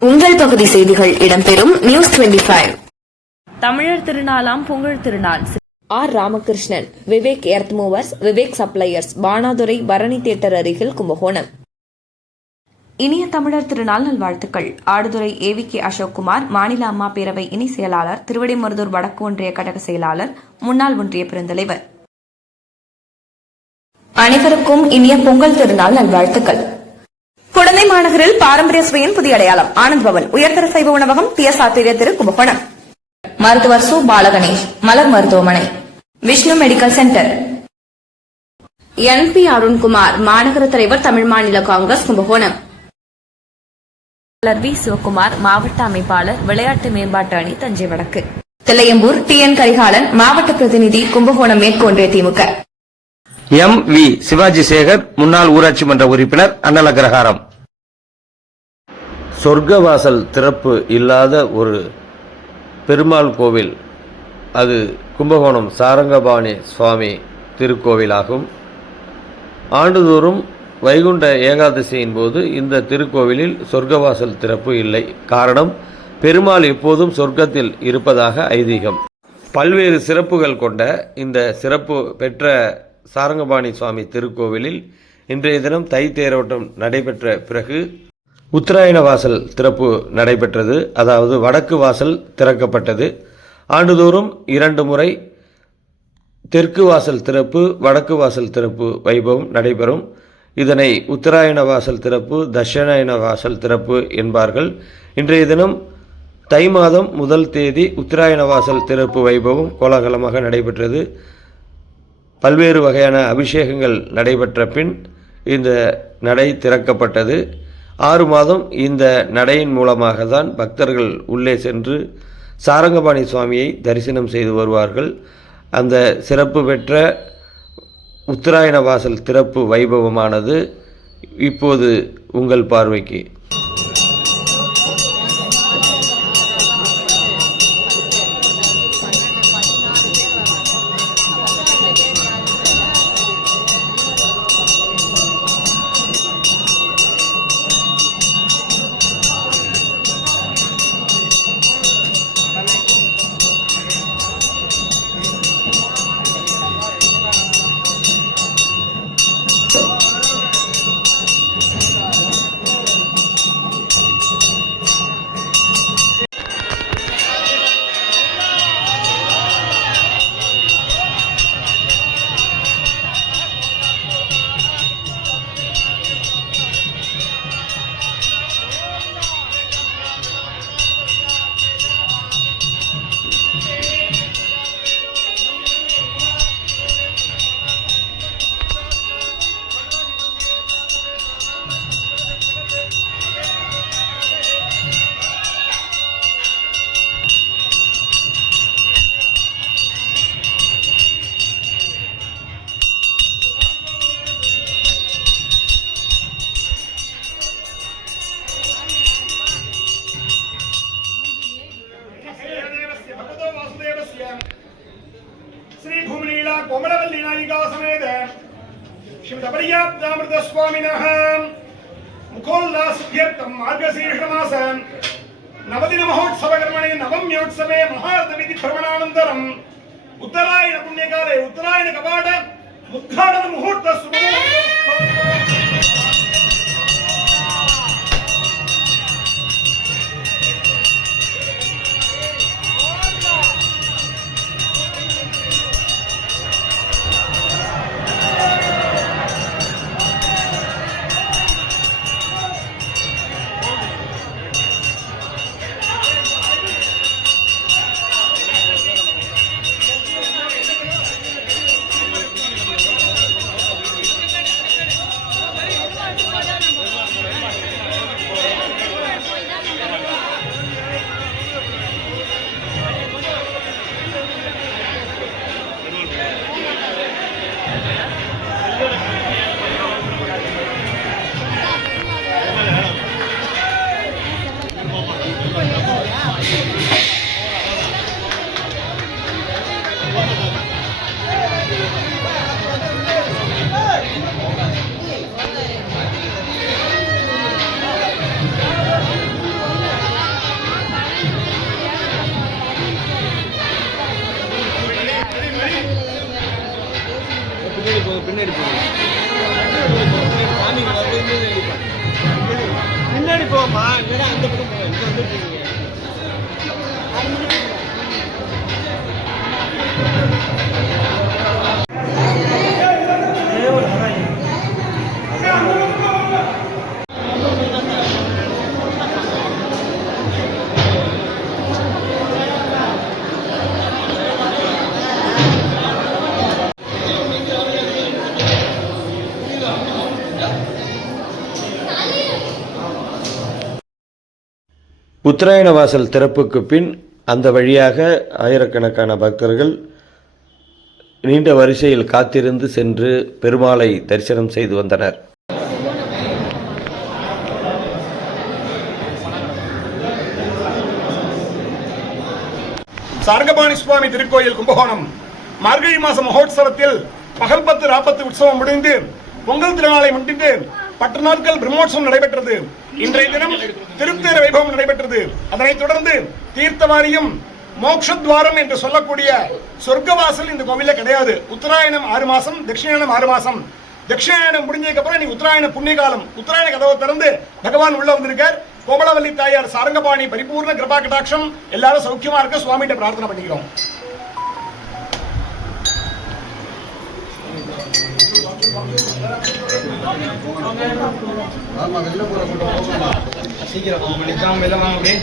உங்கள் பகுதி செய்திகள் இடம்பெறும் நியூஸ் 25 தமிழர் திருநாளாம் பொங்கல் திருநாள். R Ramakrishnan Vivek earth movers Vivek suppliers Banadurai Bharani theatre அருகில் கும்பகோணம். இனிய தமிழர் திருநாள் நல்வாழ்த்துக்கள். ஆடுதுறை ஏவி கே அசோக்குமார் மாநில அம்மா பேரவை இணை செயலாளர் திருவிடைமருதூர் வடக்கு ஒன்றிய கழக செயலாளர் முன்னாள் ஒன்றிய பெருந்தலைவர். அனைவருக்கும் இனிய பொங்கல் திருநாள் நல்வாழ்த்துக்கள். குடந்தை மாநகரில் பாரம்பரிய சுவையின் புதிய அடையாளம். ஆனந்த் பவன் உயர்தர சைவ உணவகம் எஸ் ஆத்திரிய திரு கும்பகோணம். மருத்துவர் சு. பாலகணேஷ் மலர் மருத்துவமனை. Vishnu medical centre. N P Arunkumar மாநகர தலைவர் தமிழ் மாநில காங்கிரஸ் கும்பகோணம். வி. சிவகுமார் மாவட்ட அமைப்பாளர் விளையாட்டு மேம்பாட்டு அணி தஞ்சை வடக்கு. தில்லையம்பூர் டி. என். கரிகாலன் மாவட்ட பிரதிநிதி கும்பகோணம் மேற்கு ஒன்றிய திமுக எம். வி. சிவாஜி சேகர் முன்னாள் ஊராட்சி மன்ற உறுப்பினர் அண்ணல் அக்ரஹாரம். சொர்க்கவாசல் திறப்பு இல்லாத ஒரு பெருமாள் கோவில் அது கும்பகோணம் சாரங்கபாணி சுவாமி திருக்கோவிலாகும். ஆண்டுதோறும் வைகுண்ட ஏகாதசியின் போது இந்த திருக்கோவிலில் சொர்க்கவாசல் திறப்பு இல்லை. காரணம் பெருமாள் எப்போதும் சொர்க்கத்தில் இருப்பதாக ஐதீகம். பல்வேறு சிறப்புகள் கொண்ட இந்த சிறப்பு பெற்ற சாரங்கபாணி சுவாமி திருக்கோவிலில் இன்றைய தினம் தை தேரோட்டம் நடைபெற்ற பிறகு உத்தராயண வாசல் திறப்பு நடைபெற்றது. அதாவது வடக்கு வாசல் திறக்கப்பட்டது. ஆண்டுதோறும் இரண்டு முறை தெற்கு வாசல் திறப்பு வடக்கு வாசல் திறப்பு வைபவம் நடைபெறும். இதனை உத்தராயண வாசல் திறப்பு தட்சிணாயன வாசல் திறப்பு என்பார்கள். இன்றைய தினம் தை மாதம் முதல் தேதி உத்தராயண வாசல் திறப்பு வைபவம் கோலாகலமாக நடைபெற்றது. பல்வேறு வகையான அபிஷேகங்கள் நடைபெற்ற பின் இந்த நடை திறக்கப்பட்டது. ஆறு மாதம் இந்த நடையின் மூலமாக தான் பக்தர்கள் உள்ளே சென்று சாரங்கபாணி சுவாமியை தரிசனம் செய்து வருவார்கள். அந்த சிறப்பு பெற்ற உத்தராயண வாசல் திறப்பு வைபவமானது இப்போது உங்கள் பார்வைக்கு. శ్రీ భూమిలీలా కోమలవల్లి నాయికా సమేత శివదపర్యాప్తామృత స్వామిన ముఖోల్లాస్యర్థం మార్గశీర్షమాస నవదిన మహోత్సవకర్మణే నవమ్యోత్సవే మహార్థమితి భ్రమణానంతరం ఉత్తరాయణ పుణ్యకాలే ఉత్తరాయణ కపాట ముద్ఘాటన ముహూర్త శుభ போக பின்னாடி போகும் பின்னாடி போகமா? இல்லைன்னா அந்த பக்கம் போகும் உத்தராயண வாசல் திறப்புக்கு பின் அந்த வழியாக ஆயிரக்கணக்கான பக்தர்கள் நீண்ட வரிசையில் காத்திருந்து சென்று பெருமாளை தரிசனம் செய்து வந்தனர். சார்கபாணி சுவாமி திருக்கோயில் கும்பகோணம். மார்கழி மாச மகோத்சவத்தில் பகல் பத்து ராப்பத்து உற்சவம் முடிந்து பொங்கல் திருநாளை முன்னிட்டு பத்து நாட்கள் பிரம்மோற்சவம் நடைபெற்றது. இன்றைய தினம் திருத்தேர வைபவம் நடைபெற்றது. அதனைத் தொடர்ந்து தீர்த்தவாரியும் மோக்ஷத்வாரம் என்று சொல்லக்கூடிய சொர்க்கவாசல் இந்த கோவில்ல கிடையாது. உத்தராயணம் ஆறு மாசம் தட்சிணாயனம் ஆறு மாசம். தட்சிணாயனம் முடிஞ்சதுக்கு அப்புறம் நீ உத்தராயண புண்ணிய காலம். உத்தராயண கதவை திறந்து பகவான் உள்ள வந்திருக்கார். கோமலவல்லி தாயார் சாரங்கபாணி பரிபூர்ண கிருபா கடாட்சம் எல்லாரும் சௌக்கியமா இருக்க சுவாமிகிட்ட பிரார்த்தனை பண்ணிக்கிறோம். சீக்கிரம் வெளில வாங்க அப்படியே